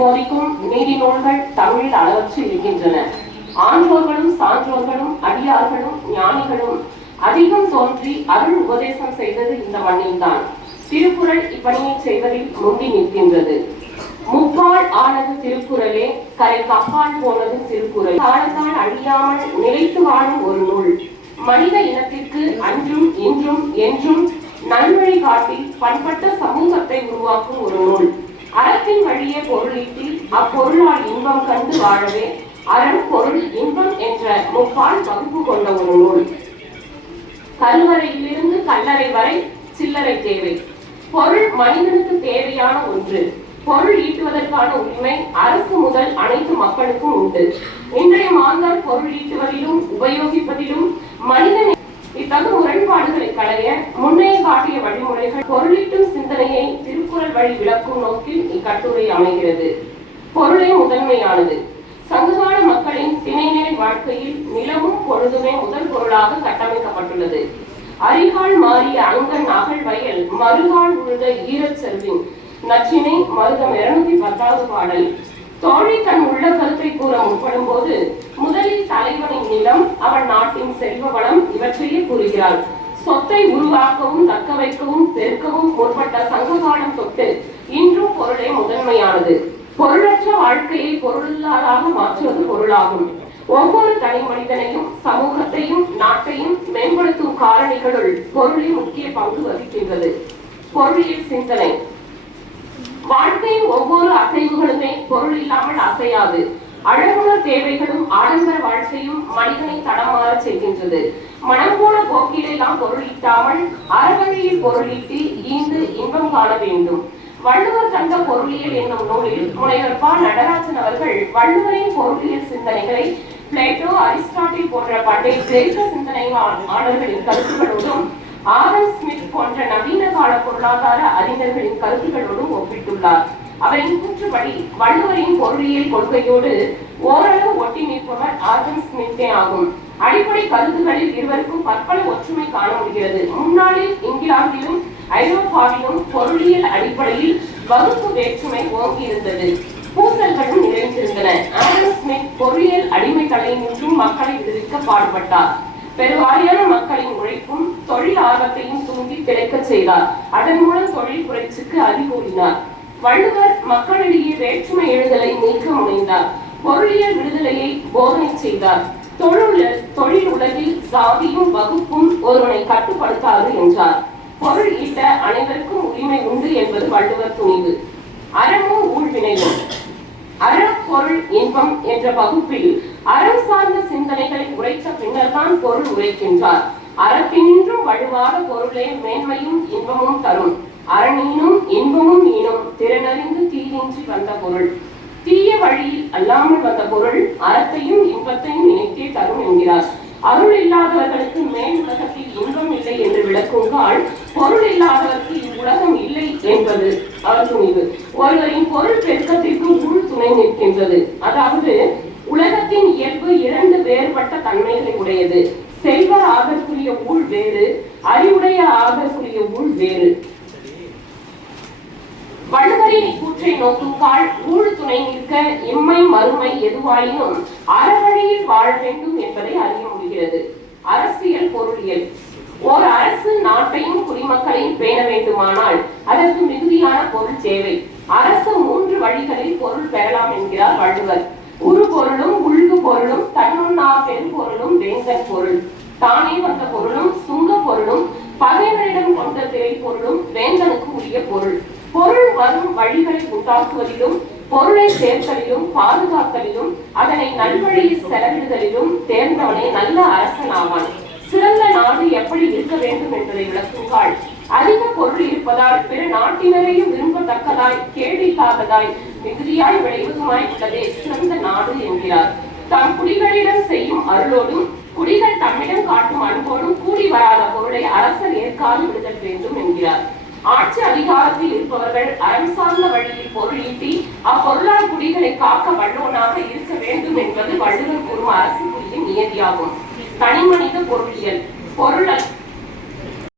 போதிக்கும் நீதி நூல்கள் தமிழில் அளவற்று இருக்கின்றன. ஆன்றோர்களும் சான்றோர்களும் அடியார்களும் ஞானிகளும் அதிகம் தோன்றி அருள் உபதேசம் செய்தது இந்த மண்ணில்தான். திருக்குறள் இப்பணியை செய்வதில் முந்தி நிற்கின்றது. முப்பால் ஆனது திருக்குறளே கரை கப்பால் போனது திருக்குறள். காலத்தால் அழியாமல் நிலைத்து வாழும் ஒரு நூல். மனித இனத்திற்கு அன்றும் இன்றும் என்றும் நல்வழி காட்டி பண்பட்ட சமூகத்தை உருவாக்கும் ஒரு நூல். அறத்தின் வழியே பொருளீட்டி அப்பொருளால் இன்பம் கண்டு வாழவே அறம் பொருள் இன்பம் என்ற முப்பால் வகுப்பு கொண்ட ஒரு நூல். கருவறையிலிருந்து கல்லறை வரை சில்லறை தேவை. பொருள் மனிதனுக்கு தேவையான ஒன்று. பொருள் ஈட்டுவதற்கான உரிமை அரசு முதல் அனைத்து மக்களுக்கும் உண்டு. இன்றைய மாந்தர் பொருள் ஈட்டுவதிலும் உபயோகிப்பதிலும் மனிதன் இத்தகு முரண்பாடுகள் களைய முன்னைய காட்டிய வழிமுறைகள் பொருளீட்டும் சிந்தனையை திருக்குறள் வழி விளக்கும் நோக்கில் இக்கட்டுரை அமைகிறது. பொருளே முதன்மையானது. சங்ககால மக்களின் திணைநிலை வாழ்க்கையில் நிலமும் பொழுதுமே முதல் பொருளாக கட்டமைக்கப்பட்டுள்ளது. அரிகால் மாறிய அங்கன் அகழ் வயல் மறுகால் உழுத ஈரச் செல்வின் நச்சினை மருதம் இருநூத்தி பத்தாவது பாடல். தோழி தன் உள்ள கருத்தை கூற முற்படும் போது முதலில் தலைவனின் நிலம் அவன் நாட்டின் செல்வ வளம் இவற்றையே கூறுகிறாள். சொத்தை உருவாக்கவும் தக்க வைக்கவும் பெருக்கவும் முற்பட்ட சங்ககாலம் தொட்டு இன்றும் பொருளே முதன்மையானது. பொருளற்ற வாழ்க்கையை பொருளில்லாதாக மாற்றுவது பொருளாகும். ஒவ்வொரு தனி மனிதனையும் சமூகத்தையும் நாட்டையும் மேம்படுத்தும் காரணிகளுள் பொருளின் முக்கிய பங்கு வகிக்கின்றது. பொருளியல் சிந்தனை. வாழ்க்கையின் ஒவ்வொரு அசைவுகளுமே பொருள் இல்லாமல் அசையாது. அழகுண தேவைகளும் ஆடம்பர வாழ்க்கையும் மனிதனை தடமாற செய்கின்றது. மனம் போன போக்கிலெல்லாம் பொருளீட்டாமல் அறவழியில் பொருளிட்டு ஈந்து இன்பம் காண வேண்டும். வள்ளுவர் தந்த பொருளியல் என்னும் நூலில் முனைவர் ப. நடராஜன் அவர்கள் வள்ளுவரின் பொருளியல் சிந்தனைகளை பிளேட்டோ அரிஸ்டாட்டில் போன்ற பண்டைய கிரேக்க சிந்தனையாளர்களின் கருத்துக்களோடும் ஆடம் ஸ்மித் போன்ற நவீன கால பொருளாதார அறிஞர்களின் கருத்துக்களோடும் ஒப்பிட்டுள்ளார். அவரின் கூற்றுப்படி வள்ளுவரின் பொருளியல் கொள்கையோடு ஓரளவு ஒட்டி நிற்பவர் ஆடம் ஸ்மித்தே ஆகும். அடிப்படை கருத்துகளில் இருவருக்கும் பற்பல ஒற்றுமை காண முடிகிறது. முன்னாளில் இங்கிலாந்திலும் ஐரோப்பாவிலும் பொருளியல் அடிப்படையில் வகுப்பு வேற்றுமை ஓங்கி இருந்தது பூசல்களும் நிறைந்திருந்தன. ஆடம் ஸ்மித் பொருளியல் அடிமைகளை நின்றும் மக்களை விடுவிக்க பாடுபட்டார். பெருவாரியான மக்களின் உழைப்பும் தொழில் ஆர்வத்தையும் தூண்டி கிடைக்க செய்தார். அதன் மூலம் தொழில் புரட்சிக்கு அறிகூறினார். வள்ளுவர் மக்களிடையே வேற்றுமை எழுதலை நீக்க முனைந்தார். பொருளியல் விடுதலையை போதனை செய்தார். தொழில் தொழில் உலகில் சாதியும் வகுப்பும் ஒருவனை கட்டுப்படுத்தாது என்றார். பொருள் ஈட்ட அனைவருக்கும் உரிமை உண்டு என்பது வள்ளுவர் துணிவு. அறமும் ஊழ்வினையும் அறம் பொருள் இன்பம் என்ற வகுப்பில் அறம் சார்ந்த சிந்தனைகளை உரைத்த பின்னர்தான் பொருள் உரைக்கின்றார். அறத்தினின்றும் வலுவான பொருளே மேன்மையும் இன்பமும் தரும். அறனீனும் இன்பமும் ஈனும் திறனறிந்து தீயின்றி வந்த பொருள். தீய வழியில் அல்லாமல் வந்த பொருள் அறத்தையும் இன்பத்தையும் இணைத்தே தரும் என்கிறார். அருள் இல்லாதவர்களுக்கு மேல் உலகத்தில் இன்பம் இல்லை என்று விளக்குங்கால் பொருள் இல்லாதவருக்கு இவ்வுலகம் இல்லை என்பது அவர் துணிவு. ஒருவரின் பொருள் பெருக்கத்திற்கும் உள் துணை நிற்கின்றது. அதாவது உலகத்தின் இயல்பு இரண்டு வேறுபட்ட தன்மைகளை உடையது. செல்வர் ஆதற்குரிய ஊழ் வேறு அறிவுடைய ஆதற்குரிய ஊழ் வேறு. வள்ளுவரின் இக்கூற்றை ஊழ் துணை நிற்க எம்மை மறுமை எதுவாயினும் அறவழியில் வாழ வேண்டும் என்பதை அறிய முடிகிறது. அரசியல் பொருளியல். ஓர் அரசு நாட்டையும் குடிமக்களையும் பேண வேண்டுமானால் அதற்கு மிகுதியான பொருள் தேவை. அரசு மூன்று வழிகளில் பொருள் பெறலாம் என்கிறார் வள்ளுவர். உரு பொருளும் உள்கு பொருளும் தன்னுண்ணா பெரும் பொருளும் வேந்தன் பொருள். தானே வந்த பொருளும் சுங்க பொருளும் பகைவரிடம் கொண்ட திரை பொருளும் வேந்தனுக்கு உரிய பொருள் பொருள் வரும் உருவாக்குவதிலும் பொருளை சேர்த்தலிலும் பாதுகாத்தலிலும் அதனை நல்வழியில் செலவிடுதலிலும் தேர்ந்தவனே நல்ல அரசனாவான். சிறந்த நாடு எப்படி இருக்க வேண்டும் என்பதை விளக்குங்கள் அதிக பொருள் இருப்பதால் பிற நாட்டினரையும் விரும்பத்தக்கதாய் கேடில்லாததாய் மிகுதியாய் விளைவதுமாய் உள்ளதே சிறந்த நாடு என்கிறார். தம் குடிகளிடம் செய்யும் அருளோடும் குடிகள் தம்மிடம் காட்டும் அன்போடும் கூடி வராத பொருளை அரசர் ஏற்காது விடுதல் வேண்டும் என்கிறார். ஆட்சி அதிகாரத்தில் இருப்பவர்கள் அறம் சார்ந்த வழியில் பொருளீட்டி அப்பொருளால் குடிகளை காக்க வல்லோனாக இருக்க வேண்டும் என்பது வள்ளுவர் கூறும் அரசு புரியும் நியதியாகும். தனிமனித பொருளியல். பொருளல்